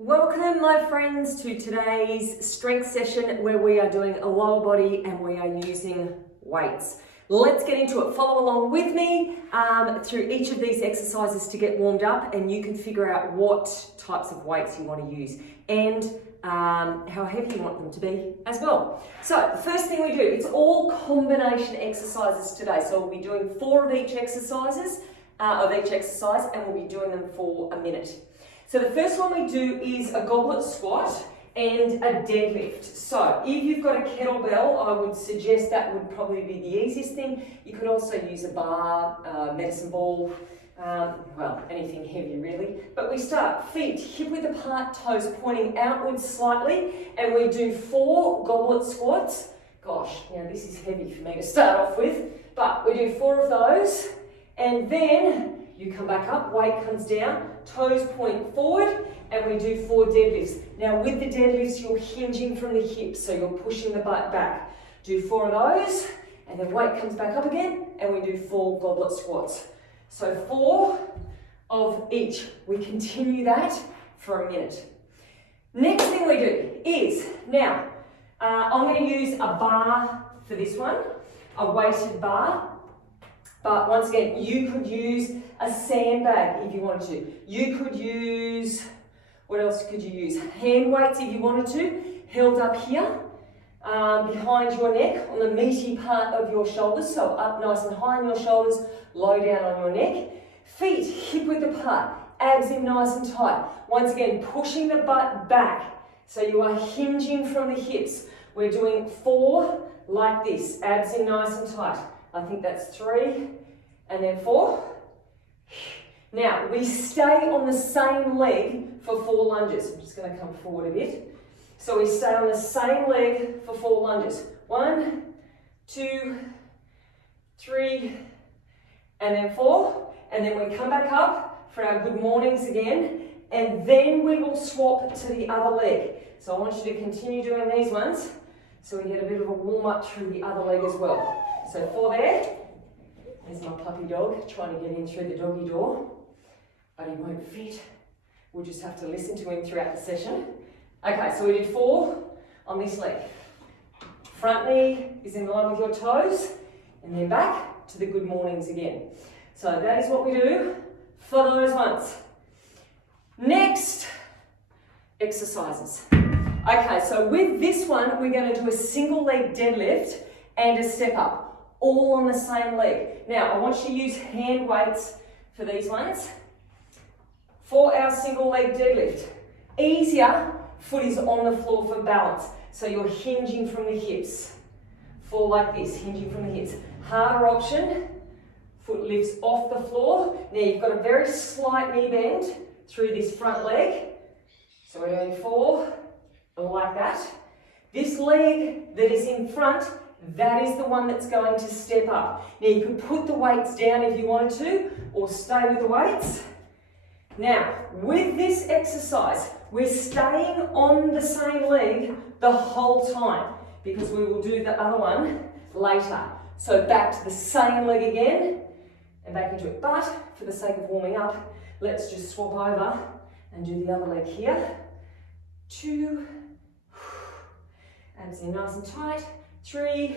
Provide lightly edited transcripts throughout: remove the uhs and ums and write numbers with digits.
Welcome my friends to today's strength session where we are doing a lower body and we are using weights. Let's get into it. Follow along with me through each of these exercises to get warmed up, and you can figure out what types of weights you want to use and how heavy you want them to be as well. So the first thing we do, it's all combination exercises today. So we'll be doing 4 of each exercise and we'll be doing them for a minute. So the first one we do is a goblet squat and a deadlift. So if you've got a kettlebell, I would suggest that would probably be the easiest thing. You could also use a bar, medicine ball, well, anything heavy really. But we start feet hip width apart, toes pointing outwards slightly, and we do 4 goblet squats. Gosh, now this is heavy for me to start off with, but we do 4 of those, and then you come back up, weight comes down, toes point forward, and we do 4 deadlifts. Now with the deadlifts, you're hinging from the hips, so you're pushing the butt back. Do 4 of those, and then weight comes back up again, and we do 4 goblet squats. So 4 of each. We continue that for a minute. Next thing we do is, now, I'm going to use a bar for this one, a weighted bar. But once again, you could use a sandbag if you wanted to. You could use, what else could you use? Hand weights if you wanted to, held up here, behind your neck, on the meaty part of your shoulders. So up nice and high on your shoulders, low down on your neck. Feet hip width apart, abs in nice and tight. Once again, pushing the butt back. So you are hinging from the hips. We're doing 4 like this, abs in nice and tight. I think that's 3, and then 4. Now, we stay on the same leg for 4 lunges. I'm just going to come forward a bit. So we stay on the same leg for 4 lunges. 1, 2, 3, and then 4. And then we come back up for our good mornings again, and then we will swap to the other leg. So I want you to continue doing these ones so we get a bit of a warm up through the other leg as well. So 4 there. There's my puppy dog trying to get in through the doggy door, but he won't fit. We'll just have to listen to him throughout the session. Okay, so we did 4 on this leg. Front knee is in line with your toes, and then back to the good mornings again. So that is what we do for those ones. Next, exercises. Okay, so with this one, we're going to do a single leg deadlift and a step up, all on the same leg. Now, I want you to use hand weights for these ones. For our single leg deadlift, easier, foot is on the floor for balance. So you're hinging from the hips. 4 like this, hinging from the hips. Harder option, foot lifts off the floor. Now you've got a very slight knee bend through this front leg. So we're doing 4 like that. This leg that is in front, that is the one that's going to step up. Now you could put the weights down if you wanted to, or stay with the weights. Now, with this exercise, we're staying on the same leg the whole time because we will do the other one later. So back to the same leg again and back into it. But for the sake of warming up, let's just swap over and do the other leg here. 2, abs in nice and tight. 3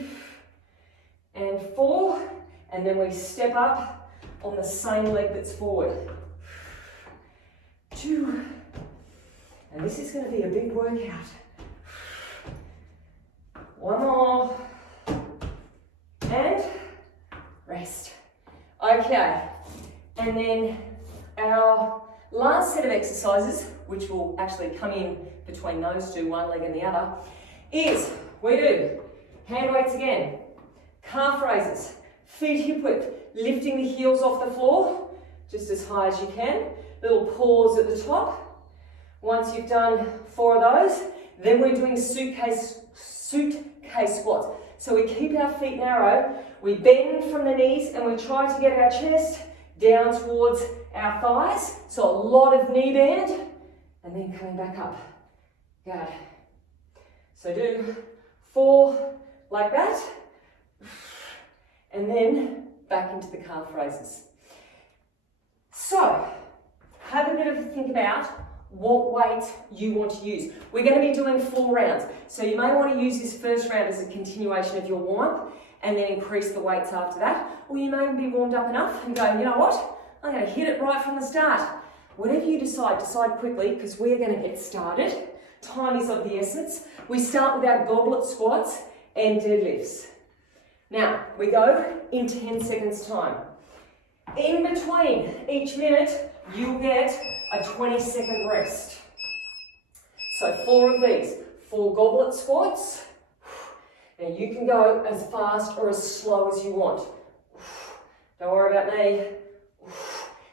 and 4, and then we step up on the same leg that's forward. 2, and this is going to be a big workout. 1 more, and rest. Okay, and then our last set of exercises, which will actually come in between those 2, one leg and the other, is we do hand weights again, calf raises, feet hip width, lifting the heels off the floor, just as high as you can. Little pause at the top. Once you've done 4 of those, then we're doing suitcase squats. So we keep our feet narrow, we bend from the knees, and we try to get our chest down towards our thighs. So a lot of knee bend, and then coming back up. Good. So do 4 like that, and then back into the calf raises. So, have a bit of a think about what weight you want to use. We're going to be doing 4 rounds. So you may want to use this first round as a continuation of your warm-up and then increase the weights after that. Or you may be warmed up enough and go, you know what? I'm going to hit it right from the start. Whatever you decide quickly because we're going to get started. Time is of the essence. We start with our goblet squats and deadlifts. Now, we go in 10 seconds time. In between each minute, you'll get a 20-second rest. So 4 of these, 4 goblet squats. Now you can go as fast or as slow as you want. Don't worry about me.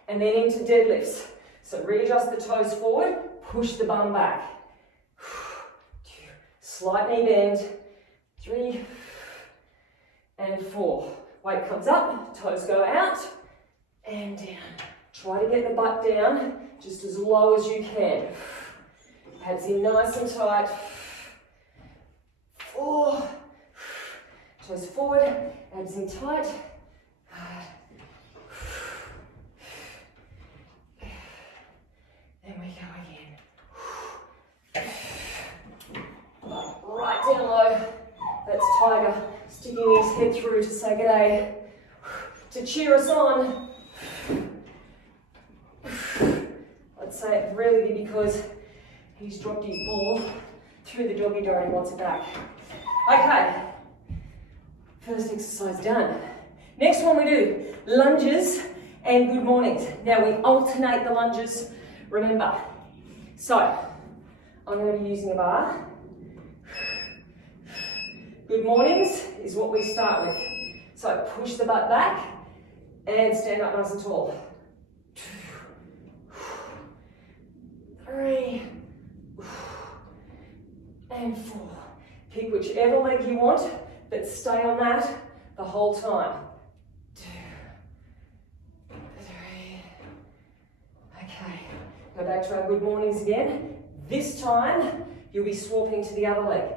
And then into deadlifts. So readjust the toes forward, push the bum back. Slight knee bend. 3 and 4. Weight comes up, toes go out and down. Try to get the butt down just as low as you can. Pads in nice and tight. 4. Toes forward, abs in tight. And we go again. Right down low. That's Tiger sticking his head through to say g'day. To cheer us on. I'd say it really because he's dropped his ball through the doggy door and wants it back. Okay, first exercise done. Next one we do lunges and good mornings. Now we alternate the lunges, remember. So, I'm going to be using a bar. Good mornings is what we start with. So push the butt back and stand up nice and tall. 2, 3, and 4. Pick whichever leg you want, but stay on that the whole time. 2, 3. Okay, go back to our good mornings again. This time, you'll be swapping to the other leg.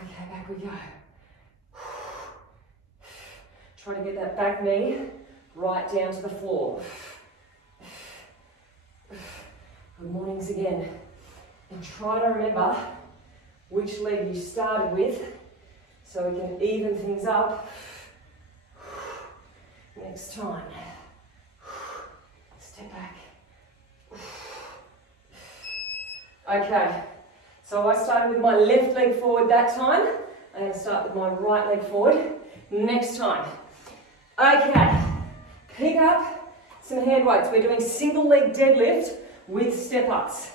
Okay, back we go. Try to get that back knee right down to the floor. Good mornings again. And try to remember which leg you started with so we can even things up next time. Step back. Okay, so I started with my left leg forward that time. I'm going to start with my right leg forward next time. Okay, pick up some hand weights. We're doing single leg deadlift with step ups.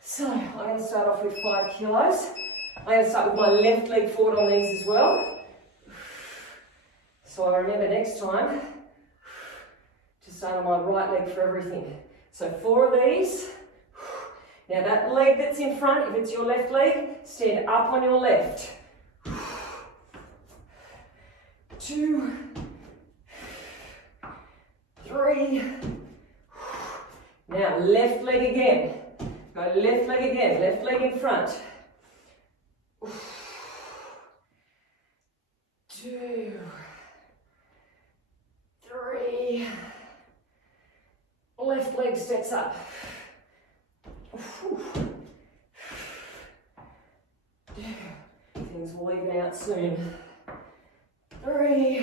So I'm going to start off with 5 kilos. I'm going to start with my left leg forward on these as well. So I remember next time to start on my right leg for everything. So 4 of these. Now that leg that's in front, if it's your left leg, stand up on your left. 2, 3. Now left leg again. Go left leg again, left leg in front. 2, 3. Left leg steps up. Things will even out soon. 3.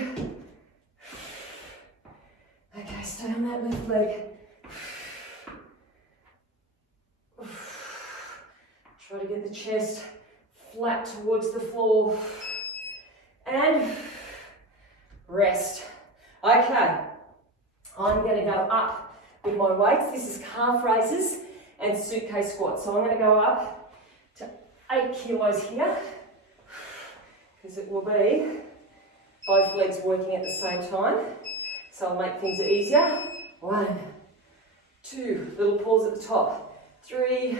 Okay, stay on that left leg. Try to get the chest flat towards the floor. And rest. Okay, I'm going to go up with my weights. This is calf raises and suitcase squats. So I'm going to go up to 8 kilos here because it will be both legs working at the same time. So I'll make things easier. 1, 2, little pause at the top. 3.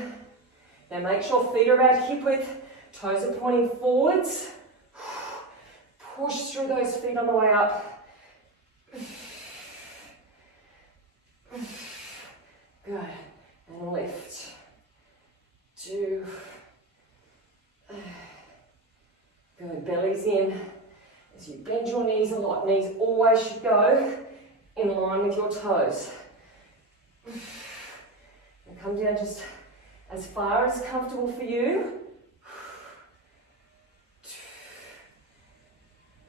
Now make sure feet are about hip width, toes are pointing forwards. Push through those feet on the way up. Good. And lift. 2. Good. Belly's in. As you bend your knees a lot, knees always should go in line with your toes. And come down just as far as comfortable for you.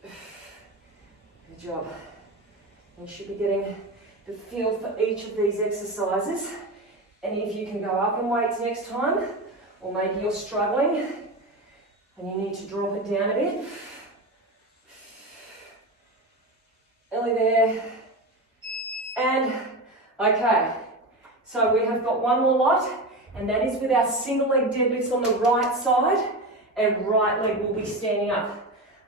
Good job. You should be getting the feel for each of these exercises. And if you can go up in weights next time, or maybe you're struggling and you need to drop it down a bit. Nearly there. And okay, so we have got one more lot, and that is with our single leg deadlifts on the right side, and right leg will be standing up.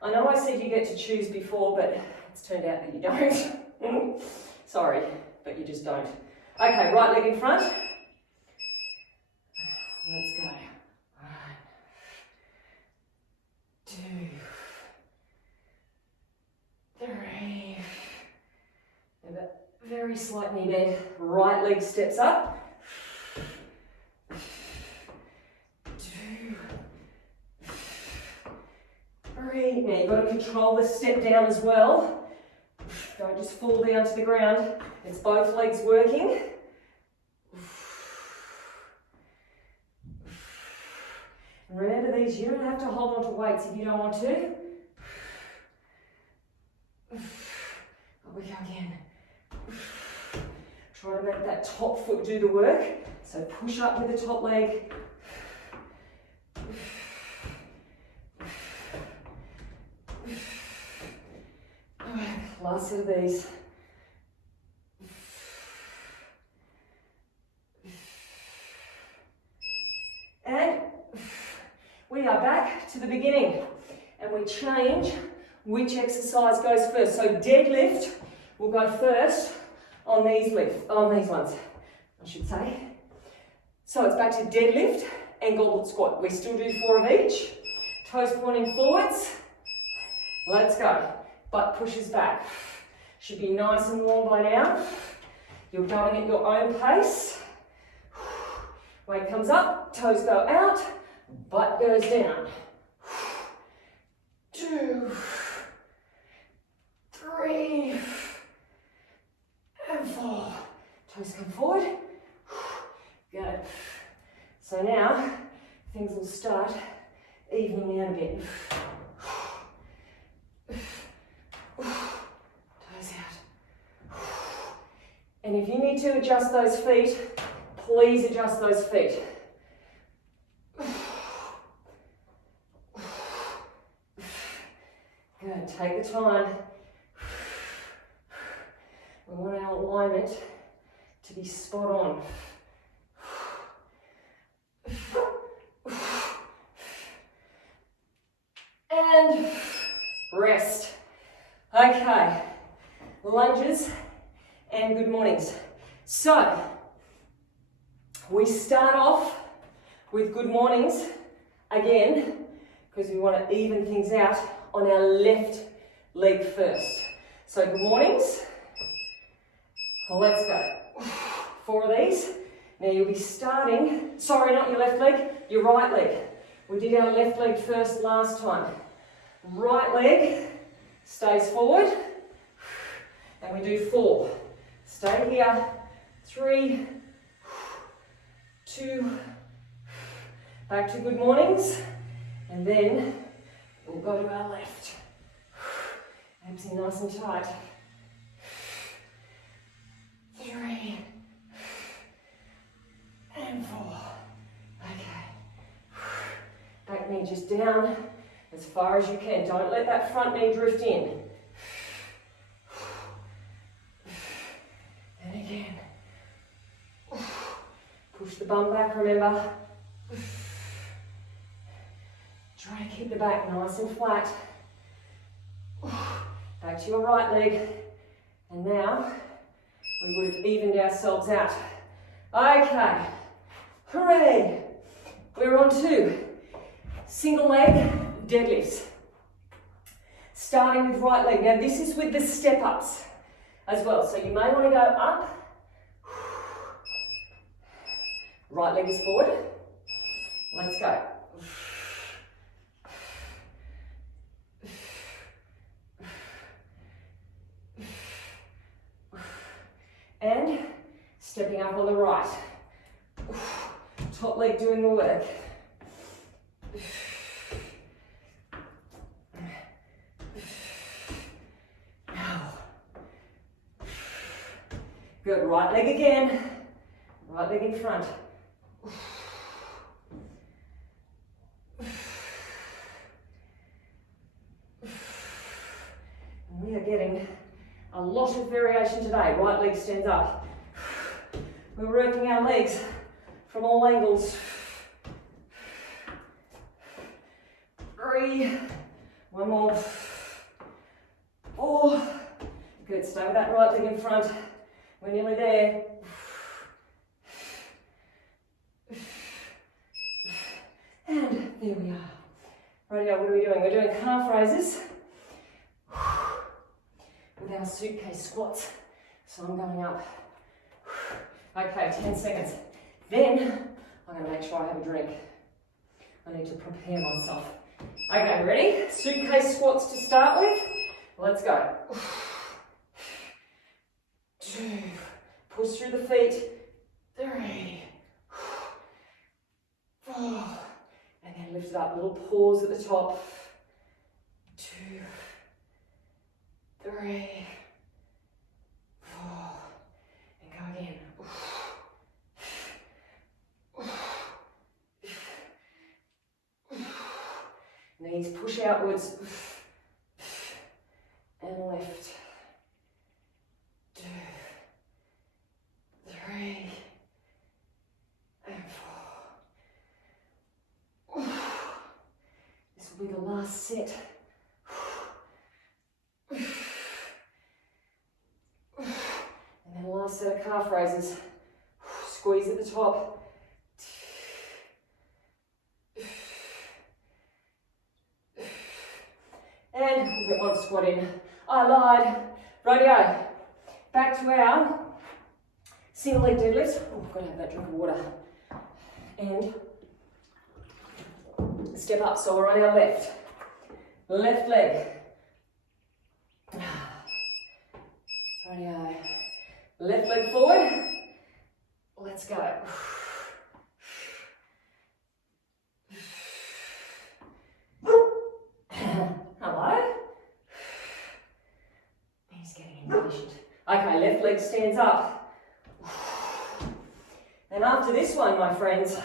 I know I said you get to choose before, but it's turned out that you don't. Sorry, but you just don't. Okay, right leg in front. Let's go. 1, 2, 3. And a very slight knee bend. Right leg steps up. 2, 3. Now you've got to control the step down as well. Don't just fall down to the ground. It's both legs working. Remember these, you don't have to hold on to weights if you don't want to. Up we go again. Try to make that top foot do the work. So push up with the top leg. Alright, last set of these. And we are back to the beginning, and we change which exercise goes first. So deadlift will go first on these ones, I should say. So it's back to deadlift and goblet squat. We still do 4 of each. Toes pointing forwards. Let's go. Butt pushes back. Should be nice and long by now. You're going at your own pace. Weight comes up, toes go out, butt goes down. 2, 3, and 4. Toes come forward. Good. So now things will start evening out a bit. Toes out. And if you need to adjust those feet, please adjust those feet. Good, take the time. We want our alignment to be spot on. And rest. Okay, lunges and good mornings. So, we start off with good mornings again, because we want to even things out on our left leg first. So good mornings. Let's go. 4 of these. Now you'll be starting, sorry, not your left leg, your right leg. We did our left leg first last time. Right leg stays forward, and we do 4. Stay here. 3, 2, back to good mornings, and then we'll go to our left. Abs in nice and tight. 3, and 4. Okay. Back knee just down as far as you can. Don't let that front knee drift in. And again. Push the bum back, remember. Try to keep the back nice and flat. Back to your right leg. And now, we would have evened ourselves out. Okay. Hooray! We're on to single leg deadlifts. Starting with right leg. Now this is with the step ups as well. So you may want to go up. Right leg is forward. Let's go. up on the right. Top leg doing the work. Good, right leg again. Right leg in front. And we are getting a lot of variation today. Right leg stands up. We're working our legs from all angles. 3, one more, 4, good, stay with that right leg in front, we're nearly there, and there we are. Rightio, what are we doing? We're doing calf raises with our suitcase squats, so I'm going up. Okay, 10 seconds, then I'm going to make sure I have a drink. I need to prepare myself. Okay, ready? Suitcase squats to start with. Let's go. 2, push through the feet. 3, 4, and then lift it up. Little pause at the top. 2, 3, 4, and go again. Knees push outwards and lift. 2, 3, and 4. This will be the last set. And then last set of calf raises. Squeeze at the top. And we'll get one squat in. I lied. Rightio. Back to our single leg deadlift. Oh, I've got to have that drink of water. And step up. So we're on our left. Left leg. Rightio. Left leg forward. Let's go. Hello? He's getting impatient. Okay, left leg stands up. And after this one, my friends,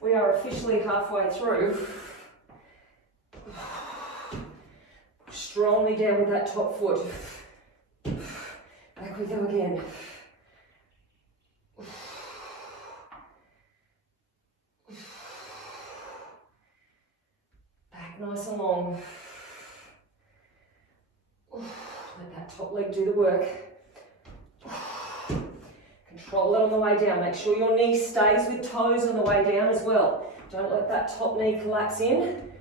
we are officially halfway through. Strongly down with that top foot. Back we go again. Back nice and long. Let that top leg do the work. Control it on the way down. Make sure your knee stays with toes on the way down as well. Don't let that top knee collapse in.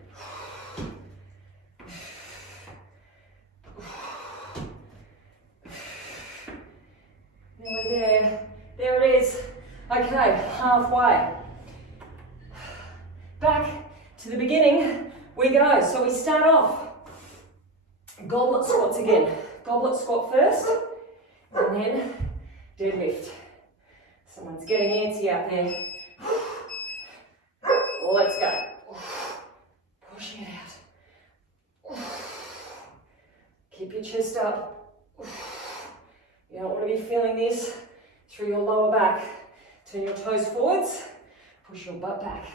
Nearly there. There it is. Okay, halfway. Back to the beginning we go. So we start off goblet squats again. Goblet squat first, and then deadlift. Someone's getting antsy out there. Let's go. Pushing it out. Keep your chest up. You don't want to be feeling this through your lower back. Turn your toes forwards. Push your butt back.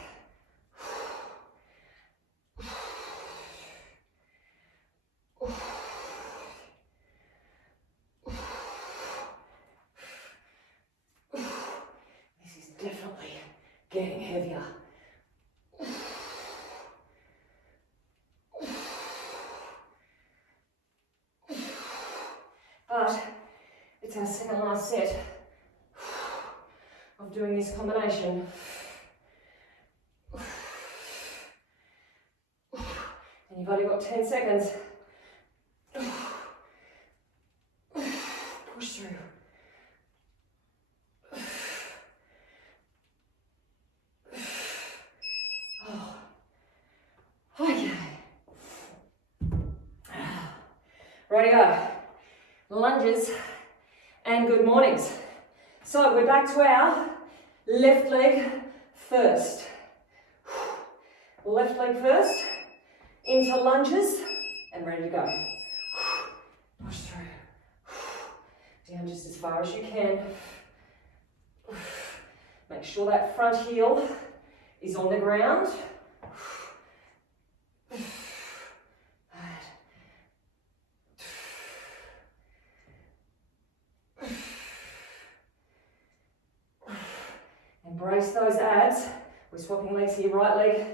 Definitely getting heavier. But it's our second last set of doing this combination. And you've only got 10 seconds. Push through. Rightio, lunges and good mornings. So we're back to our left leg first. Left leg first, into lunges, and ready to go. Push through. Down just as far as you can. Make sure that front heel is on the ground. Brace those abs. We're swapping legs here, right leg.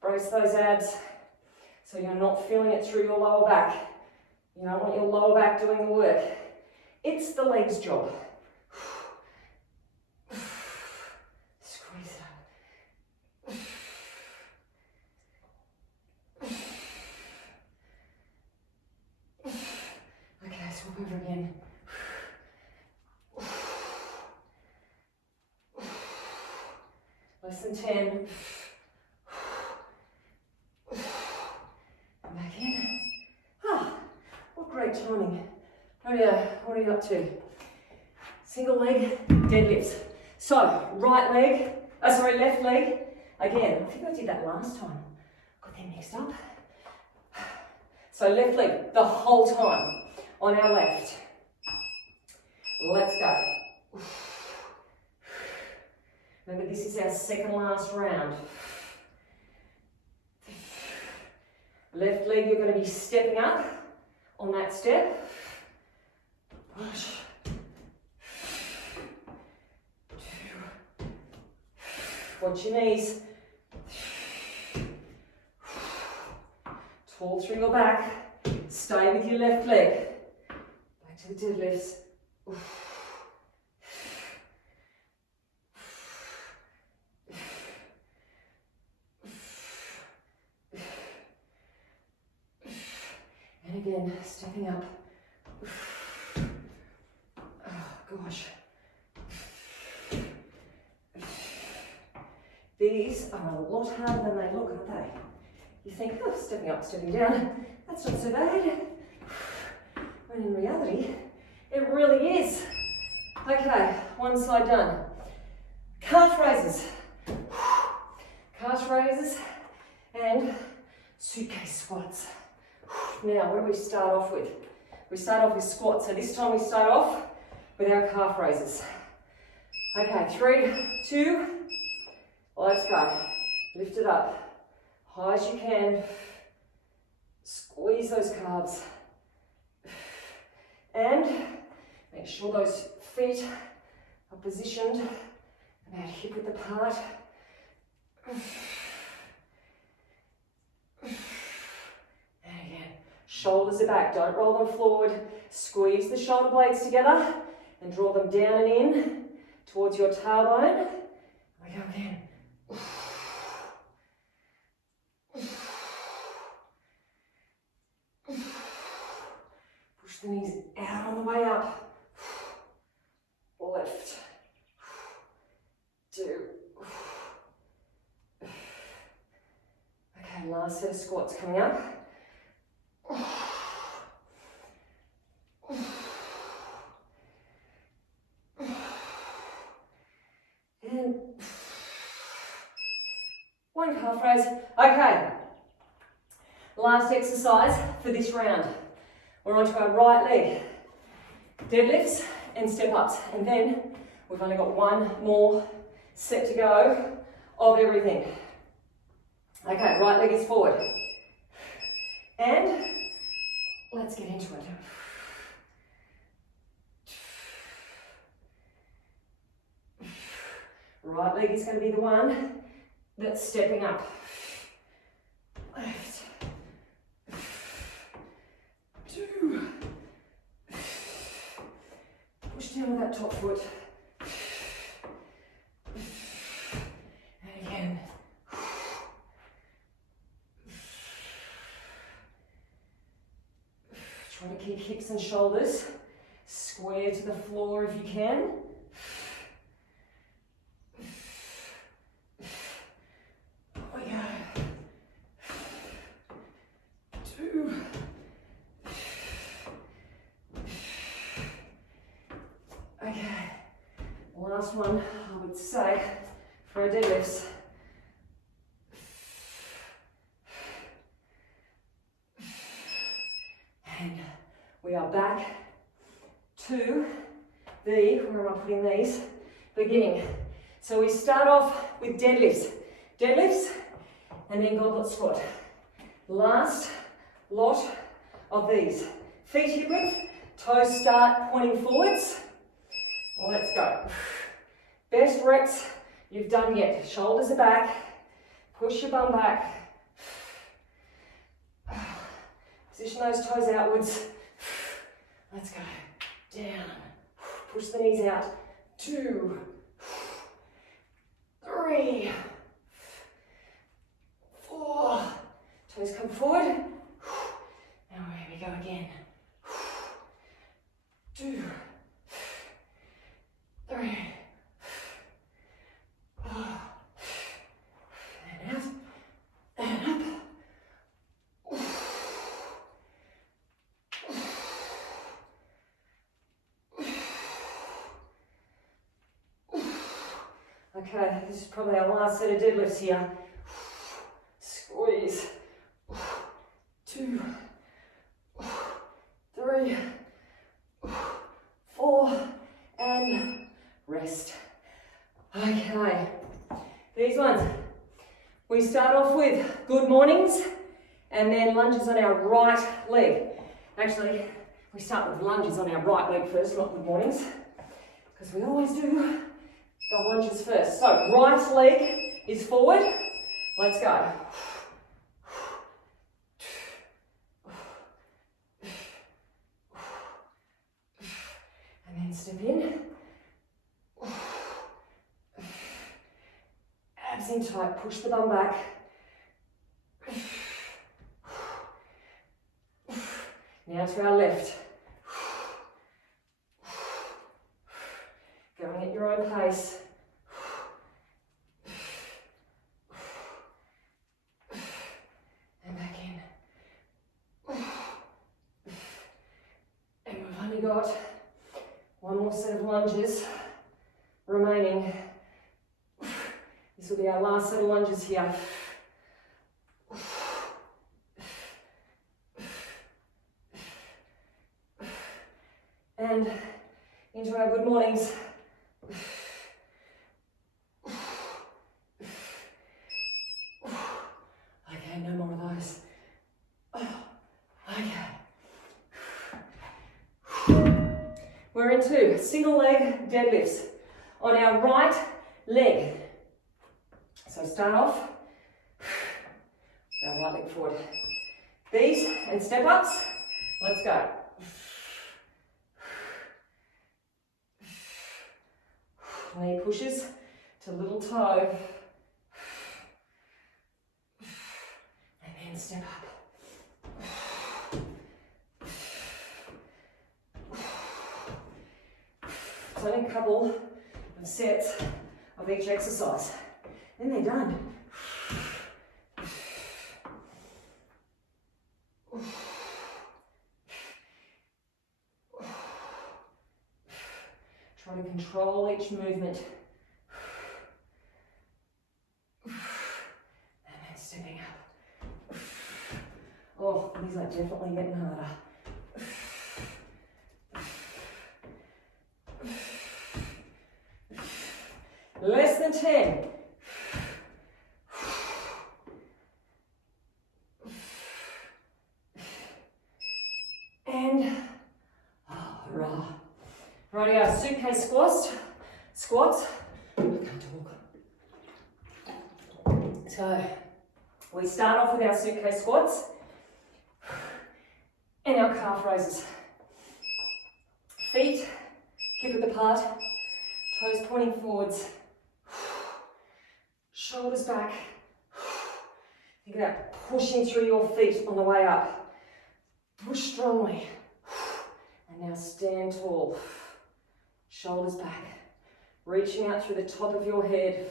Brace those abs so you're not feeling it through your lower back. You don't want your lower back doing the work. It's the legs' job. Squeeze it up. Okay, swap over again. Less than 10. Back in. Ah, what great timing. What are you up to? Single leg deadlifts. So, left leg. Again, I think I did that last time. Got them mixed up. So left leg the whole time on our left. Let's go. Remember, this is our second last round. Left leg, you're going to be stepping up on that step. Push. 2. Watch your knees. Tall through your back. Stay with your left leg. Back to the deadlifts. Again, stepping up. Oh gosh. These are a lot harder than they look, aren't they? You think, oh, stepping up, stepping down, that's not so bad. When in reality, it really is. Okay, one side done. Calf raises. Calf raises and suitcase squats. Now, what do we start off with? We start off with squats. So this time we start off with our calf raises. Okay, 3, 2, let's go. Lift it up, high as you can. Squeeze those calves. And make sure those feet are positioned about hip width apart. Shoulders are back, don't roll them forward. Squeeze the shoulder blades together and draw them down and in towards your tailbone. We go again. Push the knees out on the way up. Lift. 2. Okay, last set of squats coming up. And one calf raise. Okay, last exercise for this round. We're onto our right leg. Deadlifts and step ups. And then we've only got one more set to go of everything. Okay, right leg is forward. And let's get into it. Right leg is going to be the one that's stepping up. Left. 2. Push down with that top foot. And again. Try to keep hips and shoulders square to the floor if you can. There we go. 2. one, I would say, for our deadlifts. And we are back to the, where am I putting these? Beginning. So we start off with deadlifts. Deadlifts, and then goblet squat. Last lot of these. Feet hip width, toes start pointing forwards. Well, let's go. Best reps you've done yet. Shoulders are back. Push your bum back. Position those toes outwards. Let's go. Down. Push the knees out. 2, 3, 4. Toes come forward. Now here we go again. 2, 3, 4. And out. And up. Okay, this is probably our last set of deadlifts here. Squeeze. 2, 3, 4, and rest. Okay, these ones. We start off with good mornings and then lunges on our right leg. Actually, we start with lunges on our right leg first, not good mornings, because we always do the lunges first. So right leg is forward. Let's go. And then step in. Abs in tight, push the bum back. Now to our left. Going at your own pace. And back in. And we've only got one more set of lunges remaining. This will be our last set of lunges here. And into our good mornings. Okay, no more of those. Okay. We're into single leg deadlifts on our right leg. So start off with our right leg forward. These and step ups. Let's go. Knee pushes to little toe. And then step up. It's only a couple of sets of each exercise. Then they're done. Try to control each movement. And then stepping up. Oh, these are definitely getting harder. Less than 10. And rightio, suitcase squats. I can't talk. So we start off with our suitcase squats and our calf raises. Feet hip width apart, toes pointing forwards, shoulders back. Think about pushing through your feet on the way up. Push strongly. And now stand tall. Shoulders back. Reaching out through the top of your head.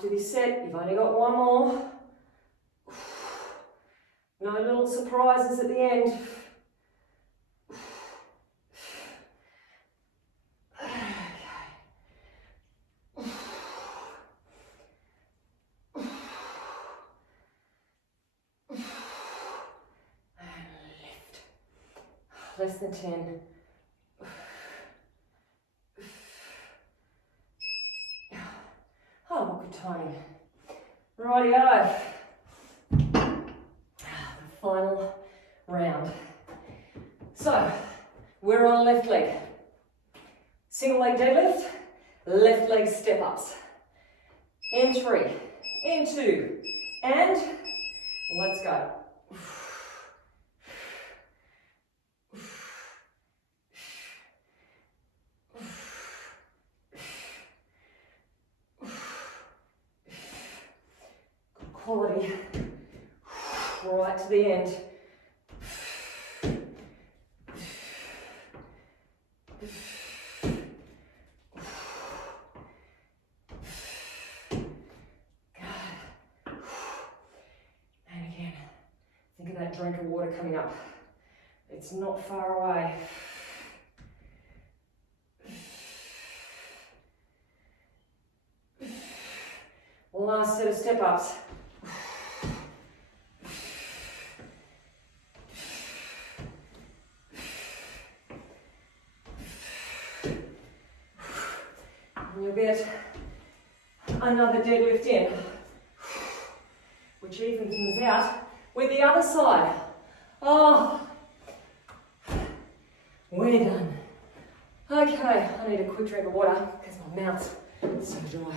After this set, you've only got one more. No little surprises at the end. Less than 10. Oh, good timing. Rightio. The final round. So, we're on left leg. Single leg deadlift, left leg step ups. In 3, in 2, and let's go. Quality, right to the end. And again, think of that drink of water coming up. It's not far away. Last set of step ups. You'll get another deadlift in, which evens things out with the other side. Oh, we're done. Okay, I need a quick drink of water because my mouth's so dry.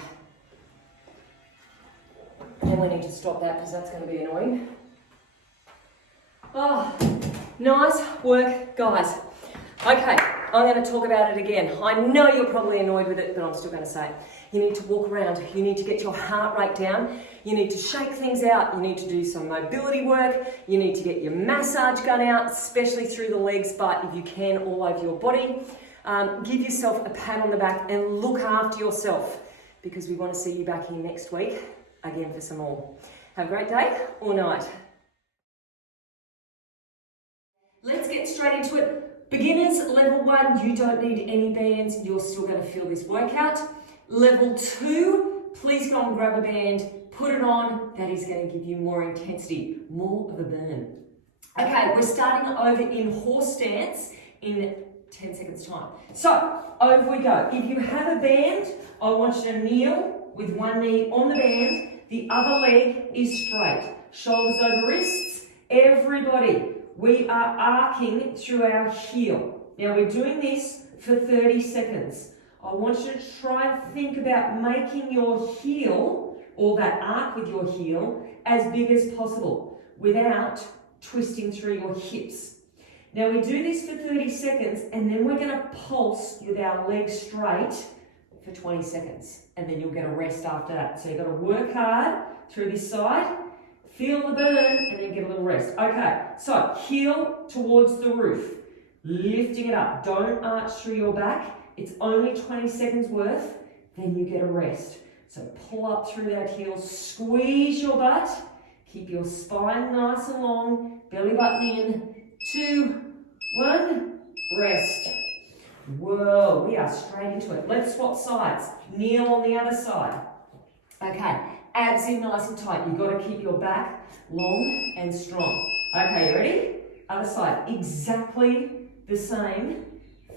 And we need to stop that because that's going to be annoying. Oh, nice work, guys. Okay, I'm going to talk about it again. I know you're probably annoyed with it, but I'm still going to say it. You need to walk around. You need to get your heart rate down. You need to shake things out. You need to do some mobility work. You need to get your massage gun out, especially through the legs, but if you can, all over your body. Give yourself a pat on the back and look after yourself because we want to see you back here next week again for some more. Have a great day or night. Let's get straight into it. Beginners, level 1, you don't need any bands. You're still going to feel this workout. Level 2, please go and grab a band, put it on. That is going to give you more intensity, more of a burn. Okay, we're starting over in horse stance in 10 seconds time. So, over we go. If you have a band, I want you to kneel with one knee on the band. The other leg is straight. Shoulders over wrists. Everybody. We are arcing through our heel. Now we're doing this for 30 seconds. I want you to try and think about making your heel, or that arc with your heel, as big as possible without twisting through your hips. Now we do this for 30 seconds and then we're going to pulse with our legs straight for 20 seconds. And then you'll get a rest after that. So you've got to work hard through this side. Feel the burn and then get a little rest. Okay, so heel towards the roof, lifting it up. Don't arch through your back. It's only 20 seconds worth, then you get a rest. So pull up through that heel, squeeze your butt, keep your spine nice and long, belly button in, 2, 1, rest. Whoa, we are straight into it. Let's swap sides. Kneel on the other side. Okay. Abs in nice and tight. You've got to keep your back long and strong. Okay, you ready? Other side. Exactly the same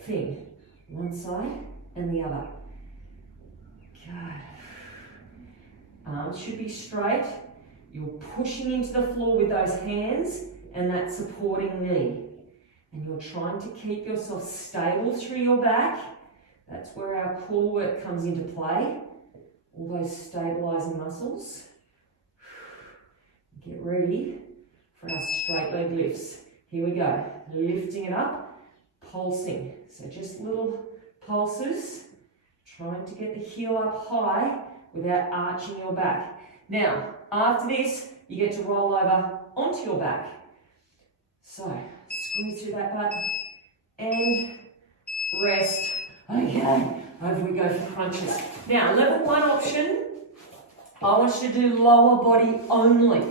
thing. One side and the other. Good. Arms should be straight. You're pushing into the floor with those hands and that supporting knee. And you're trying to keep yourself stable through your back. That's where our core work comes into play. All those stabilizing muscles. Get ready for our straight leg lifts. Here we go. Lifting it up, pulsing. So just little pulses, trying to get the heel up high without arching your back. Now, after this, you get to roll over onto your back. So, squeeze through that butt and rest. Okay, over we go for crunches. Now, level 1 option, I want you to do lower body only.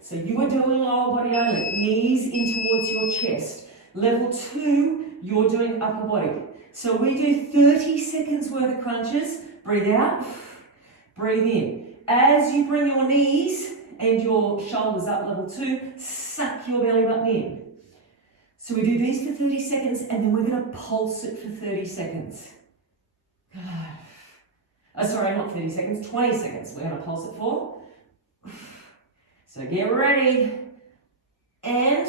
So you are doing lower body only. Knees in towards your chest. Level 2, you're doing upper body. So we do 30 seconds worth of crunches. Breathe out, breathe in. As you bring your knees and your shoulders up, level 2, suck your belly button in. So we do these for 30 seconds and then we're going to pulse it for 30 seconds. Good. Sorry, not 30 seconds, 20 seconds we're going to pulse it for. So get ready. And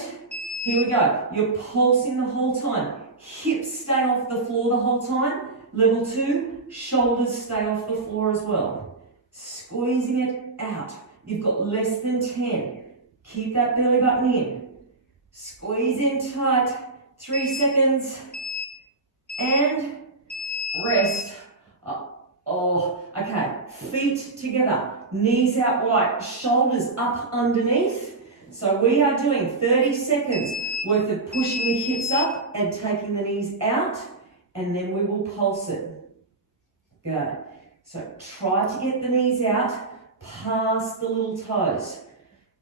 here we go. You're pulsing the whole time. Hips stay off the floor the whole time. Level 2, shoulders stay off the floor as well. Squeezing it out. You've got less than 10. Keep that belly button in. Squeeze in tight. 3 seconds. And rest. Okay. Feet together. Knees out wide. Shoulders up underneath. So we are doing 30 seconds worth of pushing the hips up and taking the knees out. And then we will pulse it. Good. So try to get the knees out past the little toes.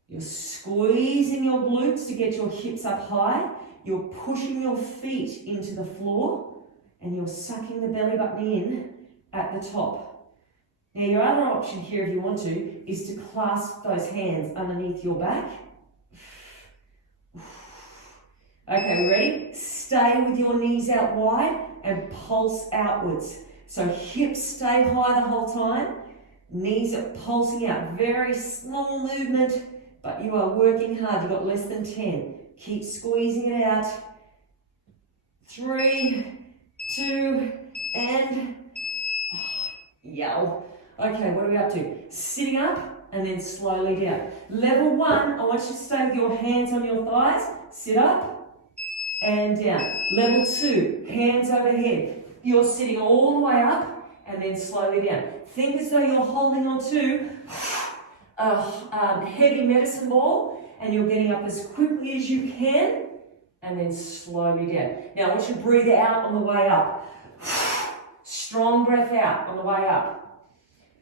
You're squeezing your glutes to get your hips up high. You're pushing your feet into the floor and you're sucking the belly button in at the top. Now your other option here, if you want to, is to clasp those hands underneath your back. Okay, ready? Stay with your knees out wide and pulse outwards. So hips stay high the whole time. Knees are pulsing out. Very small movement, but you are working hard. You've got less than 10. Keep squeezing it out. 3, 2, and yell. Okay, what are we up to? Sitting up and then slowly down. Level 1, I want you to stay with your hands on your thighs. Sit up and down. Level 2, hands overhead. You're sitting all the way up and then slowly down. Think as though you're holding on to a heavy medicine ball and you're getting up as quickly as you can and then slowly down. Now I want you to breathe out on the way up. Strong breath out on the way up.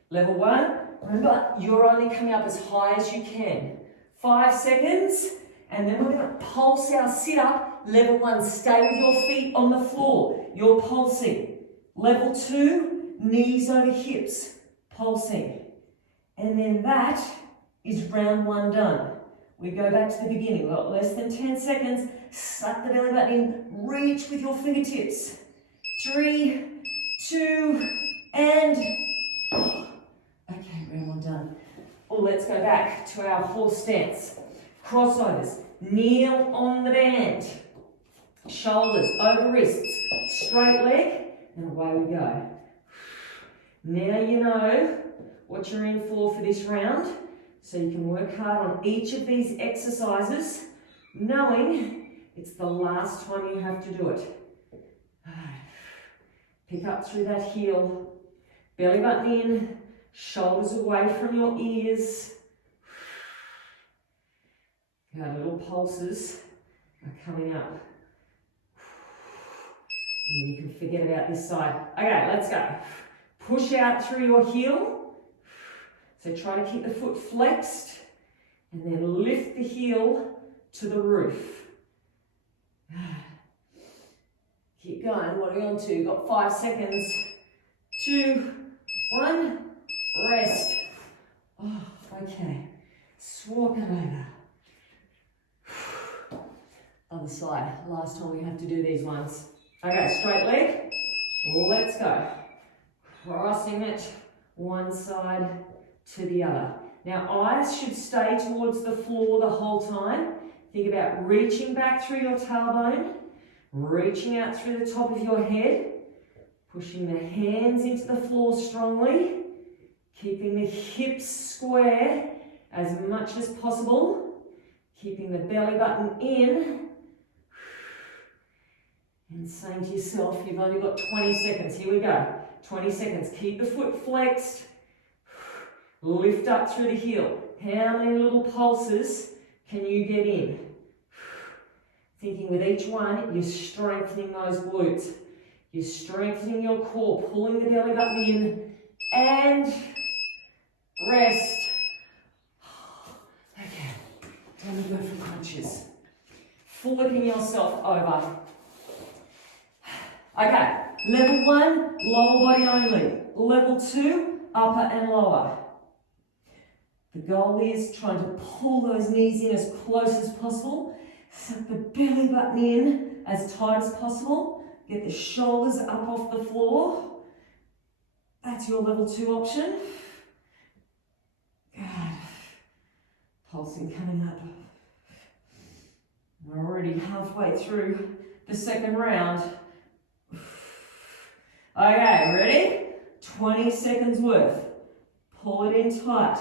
Level 1, remember you're only coming up as high as you can. 5 seconds and then we're going to pulse our sit up. Level 1, stay with your feet on the floor. You're pulsing. Level 2, knees over hips, pulsing. And then that is round 1 done. We go back to the beginning. We've got less than 10 seconds. Suck the belly button in. Reach with your fingertips. 3, 2, and okay, round 1 done. Let's go back to our horse stance. Crossovers. Kneel on the band. Shoulders over wrists. Straight leg. And away we go. Now you know what you're in for this round. So you can work hard on each of these exercises, knowing it's the last time you have to do it. Pick up through that heel. Belly button in. Shoulders away from your ears. Our little pulses are coming up. And then you can forget about this side. Okay, let's go. Push out through your heel. So try to keep the foot flexed and then lift the heel to the roof. Keep going. What are we on to? Got 5 seconds. 2, 1. Rest. Oh, okay. Swap it over. Other side. Last time we have to do these ones. Okay, straight leg. Let's go. Crossing it one side to the other. Now eyes should stay towards the floor the whole time. Think about reaching back through your tailbone, reaching out through the top of your head, pushing the hands into the floor strongly, keeping the hips square as much as possible, keeping the belly button in, and saying to yourself, you've only got 20 seconds. Here we go. 20 seconds. Keep the foot flexed. Lift up through the heel. How many little pulses can you get in? Thinking with each one, you're strengthening those glutes. You're strengthening your core, pulling the belly button in, and rest. Okay, time to go for crunches. Flipping yourself over. Okay, level 1, lower body only. Level 2, upper and lower. The goal is trying to pull those knees in as close as possible. Suck the belly button in as tight as possible. Get the shoulders up off the floor. That's your level 2 option. Good. Pulsing coming up. We're already halfway through the second round. Okay, ready? 20 seconds worth. Pull it in tight.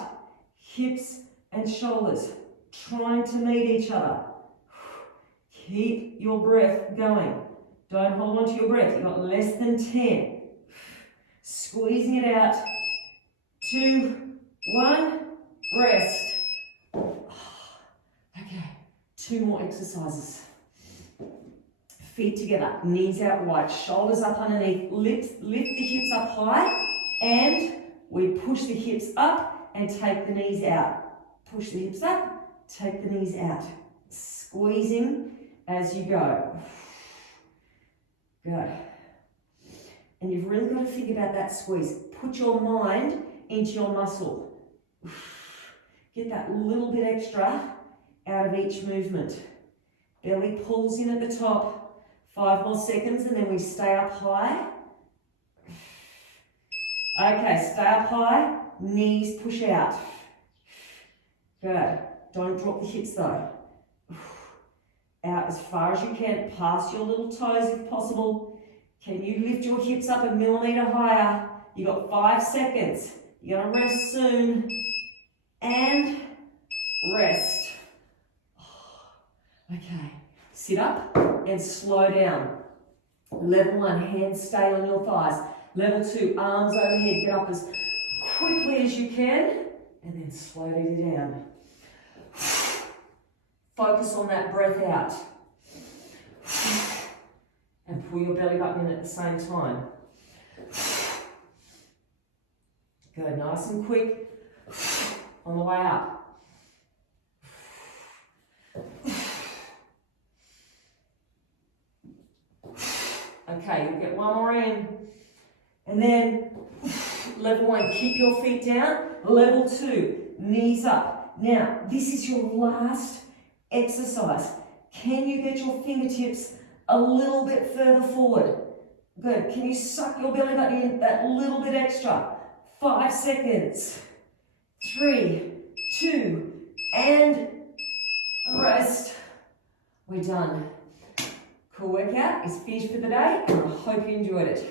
Hips and shoulders trying to meet each other. Keep your breath going. Don't hold on to your breath. You've got less than 10. Squeezing it out. 2, 1, rest. Okay, 2 more exercises. Feet together, knees out wide, shoulders up underneath, lift the hips up high, and we push the hips up and take the knees out. Push the hips up, take the knees out. Squeezing as you go. Good. And you've really got to think about that squeeze. Put your mind into your muscle. Get that little bit extra out of each movement. Belly pulls in at the top. 5 more seconds and then we stay up high. Okay, stay up high, knees push out. Good. Don't drop the hips though. Out as far as you can, past your little toes if possible. Can you lift your hips up 1 millimeter higher? You got 5 seconds. You're gonna rest soon. And rest. Okay, sit up and slow down. Level 1, hands stay on your thighs. Level 2, arms overhead. Get up as quickly as you can and then slowly down. Focus on that breath out. And pull your belly button in at the same time. Good, nice and quick on the way up. Okay, you'll get 1 more in. And then level 1, keep your feet down. Level 2, knees up. Now, this is your last exercise. Can you get your fingertips a little bit further forward? Good. Can you suck your belly button in that little bit extra? 5 seconds. 3, 2, and rest. We're done. Cool workout is finished for the day, and I hope you enjoyed it.